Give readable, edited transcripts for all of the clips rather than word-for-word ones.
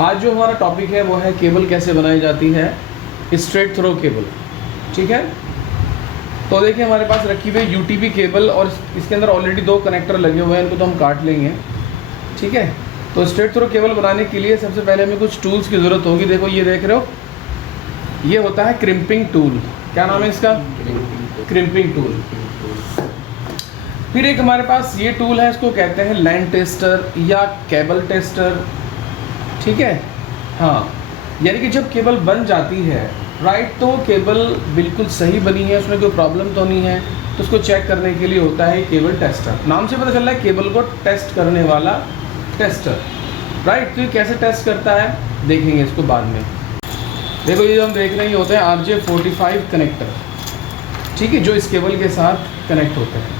आज जो हमारा टॉपिक है वो है केबल कैसे बनाई जाती है, स्ट्रेट थ्रो केबल। ठीक है, तो देखिए हमारे पास रखी हुई यूटीपी केबल और इसके अंदर ऑलरेडी 2 कनेक्टर लगे हुए हैं, इनको तो हम काट लेंगे। ठीक है, तो स्ट्रेट थ्रो केबल बनाने के लिए सबसे पहले हमें कुछ टूल्स की ज़रूरत होगी। देखो ये देख रहे हो, ये होता है क्रिम्पिंग टूल। क्या नाम है इसका? Crimping tool. फिर एक हमारे पास ये टूल है, इसको कहते हैं लाइन टेस्टर या केबल टेस्टर। ठीक है, हाँ, यानी कि जब केबल बन जाती है राइट, तो केबल बिल्कुल सही बनी है, उसमें कोई प्रॉब्लम तो नहीं है, तो उसको चेक करने के लिए होता है केबल टेस्टर। नाम से पता चल रहा है केबल को टेस्ट करने वाला टेस्टर, राइट। तो ये कैसे टेस्ट करता है देखेंगे इसको बाद में। देखो ये जो हम देख रहे हैं ये होते हैं RJ45 कनेक्टर। ठीक है, जो इस केबल के साथ कनेक्ट होते हैं।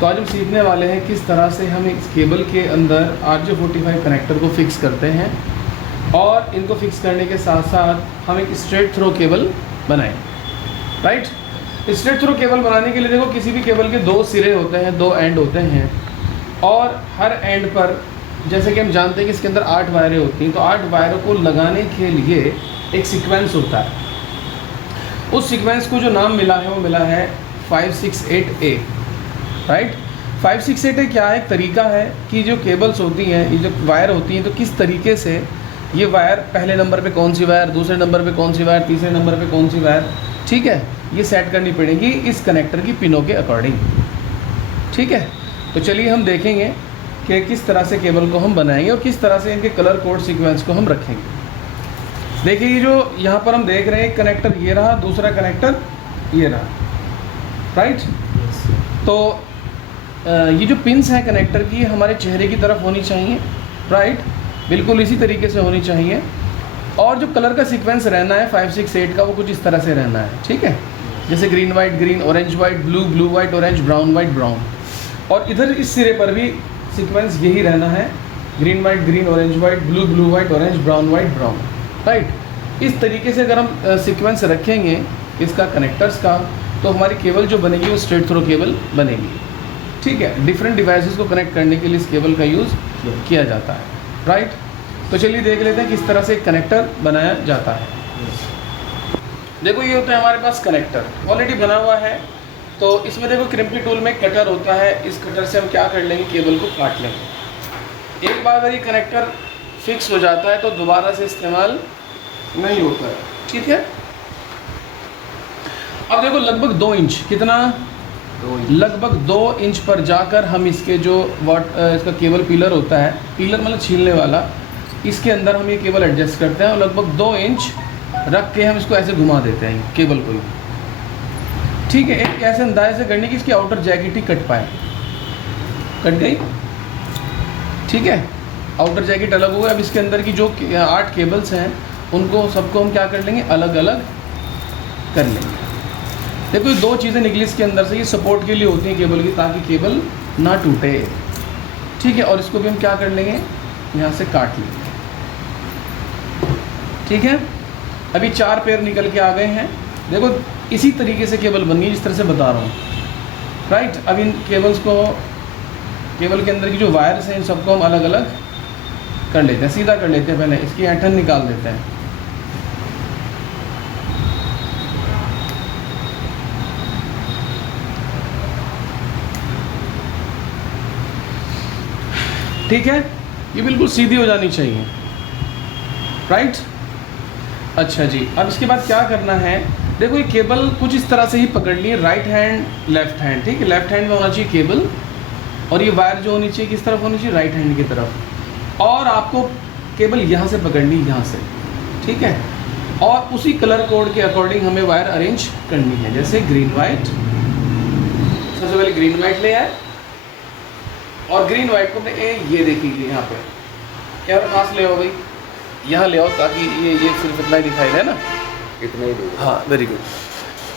तो आज हम सीखने वाले हैं किस तरह से हम इस केबल के अंदर RJ45 कनेक्टर को फिक्स करते हैं और इनको फिक्स करने के साथ साथ हम एक स्ट्रेट थ्रो केबल बनाएं, राइट। स्ट्रेट थ्रो केबल बनाने के लिए देखो किसी भी केबल के 2 सिरे होते हैं, 2 एंड होते हैं, और हर एंड पर जैसे कि हम जानते हैं कि इसके अंदर 8 वायरें होती हैं, तो 8 वायरों को लगाने के लिए एक सीक्वेंस होता है। उस सीक्वेंस को जो नाम मिला है वो मिला है 568A, राइट। 568A क्या है? एक तरीका है कि जो केबल्स होती हैं, ये जो वायर होती हैं, तो किस तरीके से ये वायर पहले नंबर पे कौन सी वायर, दूसरे नंबर पे कौन सी वायर, तीसरे नंबर पे कौन सी वायर, ठीक है, ये सेट करनी पड़ेगी इस कनेक्टर की पिनों के अकॉर्डिंग। ठीक है, तो चलिए हम देखेंगे कि किस तरह से केबल को हम बनाएंगे और किस तरह से इनके कलर कोड सीक्वेंस को हम रखेंगे। देखिए ये जो यहाँ पर हम देख रहे हैं, कनेक्टर ये रहा, दूसरा कनेक्टर ये रहा, राइट। तो ये जो पिन्स हैं कनेक्टर की हमारे चेहरे की तरफ होनी चाहिए, राइट, बिल्कुल इसी तरीके से होनी चाहिए। और जो कलर का सीक्वेंस रहना है 568 का, वो कुछ इस तरह से रहना है। ठीक है, जैसे green white green, orange white blue, blue white orange, brown white brown. और इधर इस सिरे पर भी सीक्वेंस यही रहना है, green white green, orange white, blue blue white orange, brown white brown, right. इस तरीके से अगर हम सीक्वेंस रखेंगे इसका कनेक्टर्स का, तो हमारी केबल जो बनेगी वो स्ट्रेट थ्रो केबल बनेगी। ठीक है, डिफरेंट डिवाइसेस को कनेक्ट करने के लिए इस केबल का यूज़ किया जाता है, राइट। तो चलिए देख लेते हैं किस तरह से एक कनेक्टर बनाया जाता है। देखो ये होता है हमारे पास कनेक्टर ऑलरेडी बना हुआ है। तो इसमें देखो क्रिम्पी टूल में कटर होता है, इस कटर से हम क्या कर लेंगे, केबल को काट लेंगे। एक बार अगर ये कनेक्टर फिक्स हो जाता है तो दोबारा से इस्तेमाल नहीं होता है। ठीक है, अब देखो लगभग 2 इंच, कितना, लगभग 2 इंच पर जाकर हम इसके जो इसका केबल पीलर होता है, पीलर मतलब छीलने वाला, इसके अंदर हम ये केबल एडजस्ट करते हैं और लगभग 2 इंच रख के हम इसको ऐसे घुमा देते हैं केबल को। ठीक है, एक ऐसे अंदाजे से करनी कि इसकी आउटर जैकेट ही कट पाए। कट गई, ठीक है, आउटर जैकेट अलग हो गई। अब इसके अंदर की जो 8 केबल्स हैं उनको सबको हम क्या कर लेंगे, अलग अलग कर लेंगे। देखो ये 2 चीज़ें निकली इसके अंदर से, ये सपोर्ट के लिए होती हैं केबल की, ताकि केबल ना टूटे। ठीक है, और इसको भी हम क्या कर लेंगे, यहाँ से काट लेंगे। ठीक है, अभी 4 पेयर निकल के आ गए हैं। देखो इसी तरीके से केबल बन गई जिस तरह से बता रहा हूँ, राइट। अब इन केबल्स को, केबल के अंदर की जो वायर्स हैं इन सबको हम अलग अलग कर लेते हैं, सीधा कर लेते हैं। पहले इसकी ऐंठन निकाल देते हैं। ठीक है, ये बिल्कुल सीधी हो जानी चाहिए, राइट। अच्छा जी, अब इसके बाद क्या करना है, देखो ये केबल कुछ इस तरह से ही पकड़नी है, राइट हैंड लेफ्ट हैंड। ठीक है, लेफ्ट हैंड में होना चाहिए केबल, और ये वायर जो होनी चाहिए किस तरफ होनी चाहिए, राइट हैंड की तरफ। और आपको केबल यहाँ से पकड़नी है, यहाँ से, ठीक है। और उसी कलर कोड के अकॉर्डिंग हमें वायर अरेंज करनी है, जैसे ग्रीन वाइट, सबसे पहले ग्रीन वाइट ले आए और ग्रीन वाइट को ये देखिए यहाँ पे क्या पास ले आओ भाई, यहाँ ले आओ, ताकि ये सिर्फ इतना ही दिखाई दे ना, इतना ही। हाँ, वेरी गुड।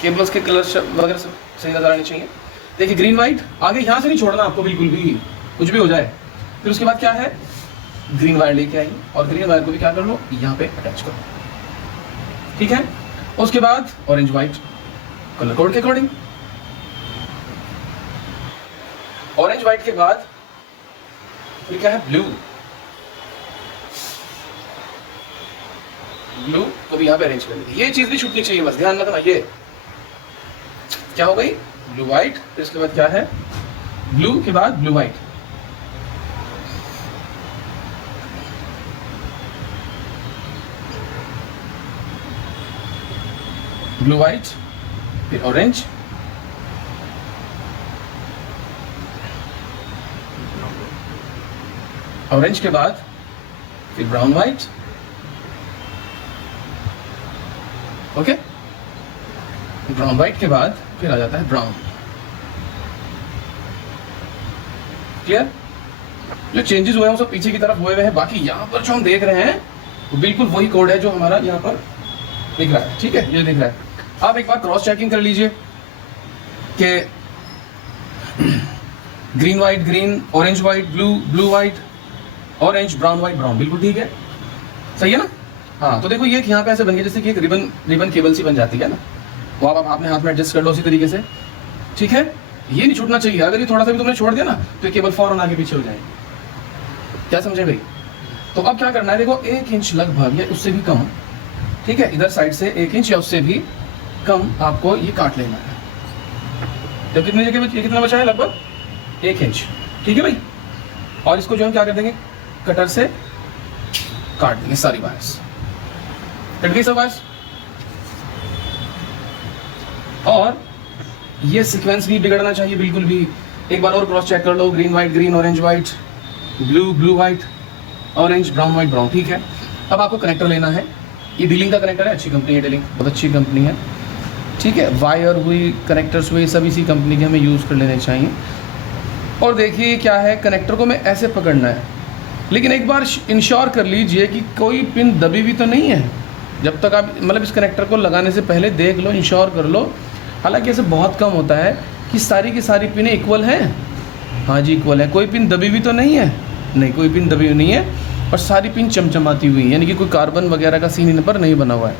केबल्स के कलर वगैरह सब सही नजर आने चाहिए। देखिए ग्रीन वाइट, आगे यहाँ से नहीं छोड़ना आपको बिल्कुल भी, कुछ भी हो जाए। फिर उसके बाद क्या है, ग्रीन वायर लेके आइए और ग्रीन वायर को भी क्या कर लो, यहाँ पे अटैच करो। ठीक है, उसके बाद ऑरेंज वाइट कलर कोड के अकॉर्डिंग, ऑरेंज वाइट के बाद फिर क्या है, ब्लू, ब्लू को भी यहाँ पे अरेंज कर दी। ये चीज़ भी छूटनी चाहिए, बस ध्यान रखना। ये क्या हो गई, ब्लू वाइट, फिर इसके बाद क्या है, ब्लू के बाद ब्लू वाइट। ब्लू वाइट, फिर ऑरेंज, ऑरेंज के बाद फिर brown white. Okay, brown white के बाद फिर आ जाता है ब्राउन। क्लियर? जो चेंजेस हुए हैं वो सब पीछे की तरफ हुए हुए हैं, बाकी यहाँ पर जो हम देख रहे हैं वो बिल्कुल वही कोड है जो हमारा यहाँ पर दिख रहा है। ठीक है, ये दिख रहा है। आप एक बार क्रॉस चेकिंग कर लीजिए कि green white green, orange white blue, blue white orange, brown white brown, बिल्कुल ठीक है, सही है ना? हाँ, तो देखो ये यहाँ पे ऐसे बन गया जैसे कि एक रिबन केबल सी बन जाती है ना, वो आप अपने हाथ में एडजस्ट कर लो उसी तरीके से। ठीक है, ये नहीं छूटना चाहिए। अगर ये थोड़ा सा भी तुमने छोड़ दिया ना तो ये केबल फौरन आगे पीछे हो जाएगी। क्या समझे भाई? तो अब क्या करना है, देखो 1 इंच लगभग या उससे भी कम, ठीक है, इधर साइड से 1 इंच या उससे भी कम आपको ये काट लेना है। तो कितने जगह ये कितना बचा है, लगभग 1 इंच। ठीक है भाई, और इसको जो हम क्या कर देंगे, कटर से काट देंगे सारी वायर्स। कट गई सब वायर्स। और ये सीक्वेंस नहीं बिगड़ना चाहिए बिल्कुल भी। एक बार और क्रॉस चेक कर लो, green white green, orange white blue, blue white orange, brown white brown. ठीक है, अब आपको कनेक्टर लेना है। ये डीलिंग का कनेक्टर है, अच्छी कंपनी है डीलिंग, बहुत अच्छी कंपनी है। ठीक है, वायर हुई, कनेक्टर्स हुए, सब इसी कंपनी के हमें यूज़ कर लेने चाहिए। और देखिए क्या है, कनेक्टर को मैं ऐसे पकड़ना है, लेकिन एक बार इंश्योर कर लीजिए कि कोई पिन दबी हुई तो नहीं है। जब तक आप मतलब इस कनेक्टर को लगाने से पहले देख लो, इंश्योर कर लो। हालांकि ऐसे बहुत कम होता है कि सारी की सारी पिनें इक्वल हैं। हाँ जी, इक्वल है। कोई पिन दबी हुई तो नहीं है? नहीं, कोई पिन दबी हुई नहीं है, और सारी पिन चमचमाती हुई, यानी कि कोई कार्बन वगैरह का सीन इन पर नहीं बना हुआ है।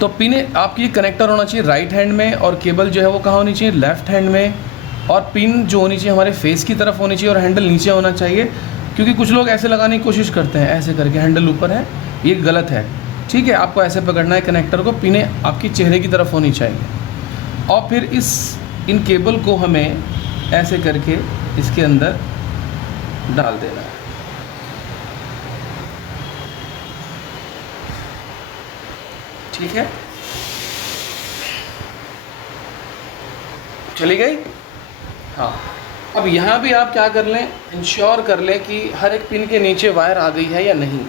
तो पिनें आपकी कनेक्टर होना चाहिए राइट हैंड में, और केबल जो है वो कहाँ होनी चाहिए, लेफ्ट हैंड में। और पिन जो होनी चाहिए हमारे फेस की तरफ होनी चाहिए, और हैंडल नीचे होना चाहिए। क्योंकि कुछ लोग ऐसे लगाने की कोशिश करते हैं, ऐसे करके हैंडल ऊपर है, ये गलत है। ठीक है, आपको ऐसे पकड़ना है कनेक्टर को, पिनें आपकी चेहरे की तरफ होनी चाहिए। और फिर इन केबल को हमें ऐसे करके इसके अंदर डाल देना है। ठीक है, चली गई। हाँ, अब यहाँ भी आप क्या कर लें, इंश्योर कर लें कि हर एक पिन के नीचे वायर आ गई है या नहीं।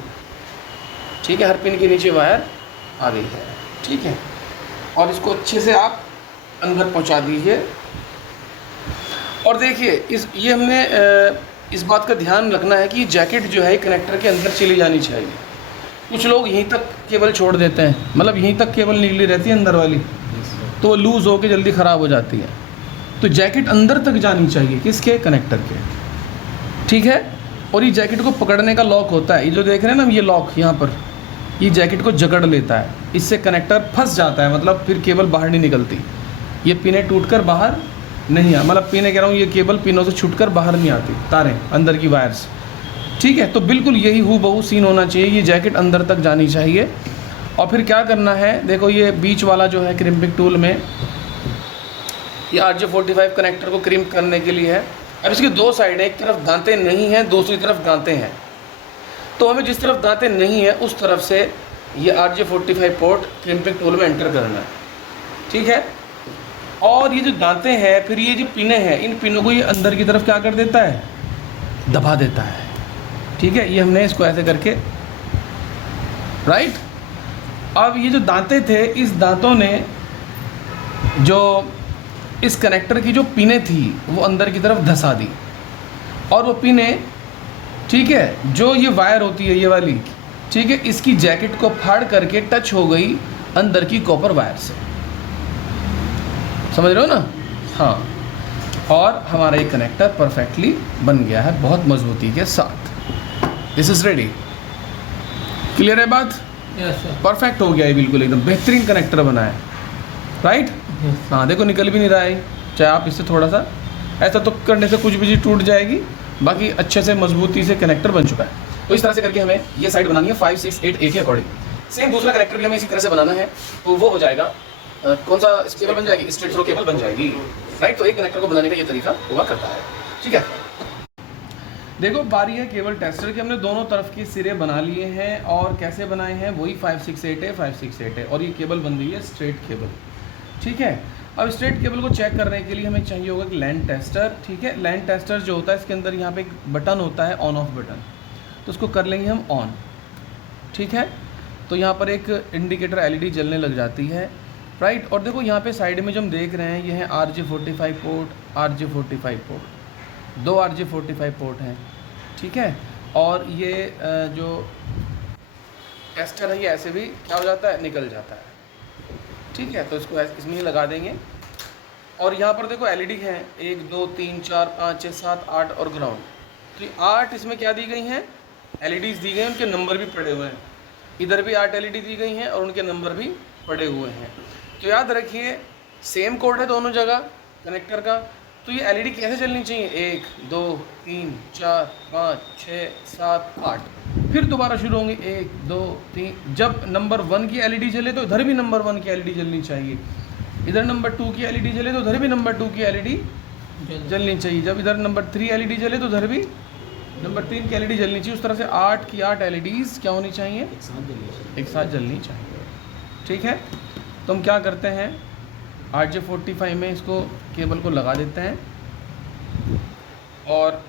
ठीक है, हर पिन के नीचे वायर आ गई है। ठीक है, और इसको अच्छे से आप अंदर पहुँचा दीजिए। और देखिए ये हमने इस बात का ध्यान रखना है कि जैकेट जो है कनेक्टर के अंदर चली जानी चाहिए। कुछ लोग यहीं तक केबल छोड़ देते हैं, मतलब यहीं तक केबल निकली रहती है अंदर वाली, तो वो लूज़ होकर जल्दी ख़राब हो जाती है। तो जैकेट अंदर तक जानी चाहिए, किसके, कनेक्टर के। ठीक है, और ये जैकेट को पकड़ने का लॉक होता है, ये जो देख रहे हैं ना, ये लॉक यहाँ पर, ये जैकेट को जकड़ लेता है। इससे कनेक्टर फंस जाता है, मतलब फिर केबल बाहर नहीं निकलती। ये पिनें टूटकर बाहर नहीं आ, मतलब पिनें कह रहा हूँ, ये केबल पिनों से छूटकर बाहर नहीं आती, तारें अंदर की वायर्स। ठीक है, तो बिल्कुल यही हूबहू सीन होना चाहिए, ये जैकेट अंदर तक जानी चाहिए। और फिर क्या करना है, देखो ये बीच वाला जो है क्रिम्पिंग टूल में, ये RJ45 कनेक्टर को क्रिम्प करने के लिए है। अब इसकी 2 साइड है, एक तरफ दांतें नहीं हैं, दूसरी तरफ दांतें हैं। तो हमें जिस तरफ दांतें नहीं है उस तरफ से ये RJ45 पोर्ट क्रिम्पिंग टूल में एंटर करना है। ठीक है, और ये जो दांतें हैं, फिर ये जो पिनें हैं, इन पिनों को ये अंदर की तरफ क्या कर देता है, दबा देता है। ठीक है, ये हमने इसको ऐसे करके, राइट। अब ये जो दांतें थे, इस दांतों ने जो इस कनेक्टर की जो पिनें थी वो अंदर की तरफ धंसा दी, और वो पिनें, ठीक है, जो ये वायर होती है ये वाली, ठीक है, इसकी जैकेट को फाड़ करके टच हो गई अंदर की कॉपर वायर से। समझ रहे हो ना? हाँ, और हमारा ये कनेक्टर परफेक्टली बन गया है, बहुत मजबूती के साथ। This is ready. क्लियर है बात? Yes sir. परफेक्ट हो गया है, बिल्कुल एकदम बेहतरीन कनेक्टर बना है, राइट। हाँ, देखो निकल भी नहीं रहा है, चाहे आप इससे थोड़ा सा ऐसा तो करने से कुछ भी चीज़ टूट जाएगी, बाकी अच्छे से मजबूती से कनेक्टर बन चुका है। तो इस तरह से करके हमें ये साइड बनानी है 5, 6, 8 ए के अकॉर्डिंग। सेम दूसरा कनेक्टर भी हमें इसी तरह से बनाना है, तो वो हो जाएगा कौन सा केबल बन जाएगी, स्ट्रेट थ्रो केबल बन जाएगी, राइट। तो एक कनेक्टर को बनाने का ये तरीका हुआ करता है, ठीक है। देखो बारी है केबल टेस्टर की, हमने दोनों तरफ के सिरे बना लिए हैं और कैसे बनाए हैं वही 568 है, 568 है, और ये केबल बन गई है स्ट्रेट केबल, ठीक है। अब स्ट्रेट केबल को चेक करने के लिए हमें चाहिए होगा कि लैंड टेस्टर, ठीक है। लैंड टेस्टर जो होता है इसके अंदर यहाँ पे एक बटन होता है ऑन ऑफ बटन, तो उसको कर लेंगे हम ऑन, ठीक है। तो यहाँ पर एक इंडिकेटर एलईडी जलने लग जाती है, राइट। और देखो यहाँ पे साइड में जो हम देख रहे हैं ये है RJ45 पोर्ट, RJ45 पोर्ट, दो RJ45 पोर्ट हैं, ठीक है। और ये जो टेस्टर है ये ऐसे भी क्या हो जाता है, निकल जाता है, ठीक है। तो इसको इसमें ही लगा देंगे। और यहाँ पर देखो एलईडी है 1 2 3 4 5 6 7 8 और ग्राउंड, तो 8 इसमें क्या दी गई हैं, एलईडीज दी गई हैं, उनके नंबर भी पड़े हुए हैं। इधर भी 8 एलईडी दी गई हैं और उनके नंबर भी पड़े हुए हैं। तो याद रखिए सेम कोड है दोनों जगह कनेक्टर का। तो ये एलईडी कैसे चलनी चाहिए, 1 2 3 4 5 6 7 8, फिर दोबारा शुरू होंगे 1 2 3। जब नंबर 1 की एलईडी जले तो इधर भी नंबर 1 की एलईडी जलनी चाहिए, इधर नंबर 2 की एलईडी जले तो उधर भी नंबर 2 की एलईडी जलनी चाहिए। जब इधर नंबर 3 एलईडी जले तो उधर भी नंबर 3 की एलईडी जलनी चाहिए। उस तरह से 8 की 8 एलईडीज क्या होनी चाहिए, एक साथ जलनी चाहिए, ठीक है। तो हम क्या करते हैं, RJ45 में इसको केबल को लगा देते हैं और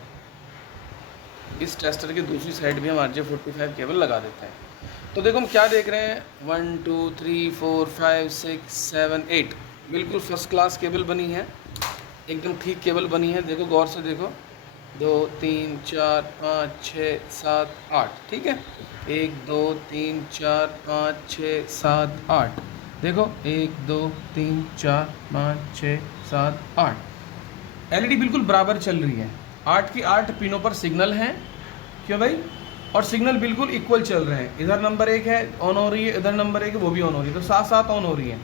इस टेस्टर की दूसरी साइड भी हम RJ45 केबल लगा देते हैं। तो देखो हम क्या देख रहे हैं, 1 2 3 4 5 6 7 8, बिल्कुल फर्स्ट क्लास केबल बनी है, एकदम ठीक केबल बनी है। देखो गौर से देखो, 2 3 4 5 6 7 8, ठीक है। 1 2 3 4 5 6 7 8, देखो 1 2 3 4 5 6 7 8, एलईडी बिल्कुल बराबर चल रही है, 8 की 8 पिनों पर सिग्नल हैं, क्यों भाई, और सिग्नल बिल्कुल इक्वल चल रहे हैं। इधर नंबर 1 है ऑन हो रही है, इधर नंबर 1 है वो भी ऑन हो रही है, तो साथ साथ ऑन हो रही है।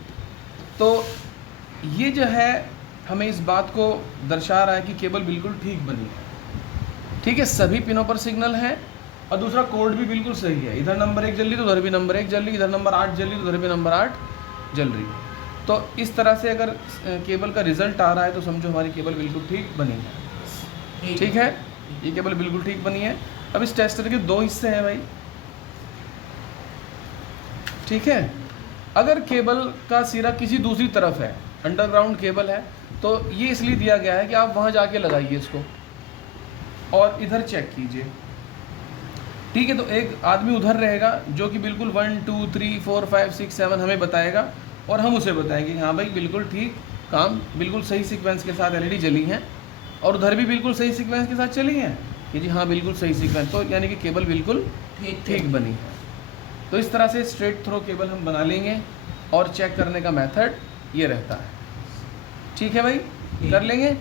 तो ये जो है हमें इस बात को दर्शा रहा है कि केबल बिल्कुल ठीक बनी है, ठीक है। सभी पिनों पर सिग्नल है और दूसरा कोड भी बिल्कुल सही है, इधर नंबर 1 जल रही तो उधर भी नंबर 1 जल रही, इधर नंबर 8 जल रही तो उधर भी नंबर 8 जल रही है। तो इस तरह से अगर केबल का रिजल्ट आ रहा है तो समझो हमारी केबल बिल्कुल ठीक बनी है, ठीक है। ये केबल बिल्कुल ठीक बनी है। अब इस टेस्टर के 2 हिस्से हैं भाई, ठीक है। अगर केबल का सिरा किसी दूसरी तरफ है, अंडरग्राउंड केबल है, तो ये इसलिए दिया गया है कि आप वहाँ जाके लगाइए इसको और इधर चेक कीजिए, ठीक है। तो एक आदमी उधर रहेगा जो कि बिल्कुल 1 2 3 4 5 6 7 हमें बताएगा और हम उसे बताएंगे कि हाँ भाई बिल्कुल ठीक काम, बिल्कुल सही सीक्वेंस के साथ एलईडी जली हैं, और उधर भी बिल्कुल सही सीक्वेंस के साथ चली हैं कि जी हाँ बिल्कुल सही सीक्वेंस, तो यानी कि केबल बिल्कुल ठीक बनी है। तो इस तरह से स्ट्रेट थ्रो केबल हम बना लेंगे और चेक करने का मेथड ये रहता है, ठीक है भाई, कर लेंगे।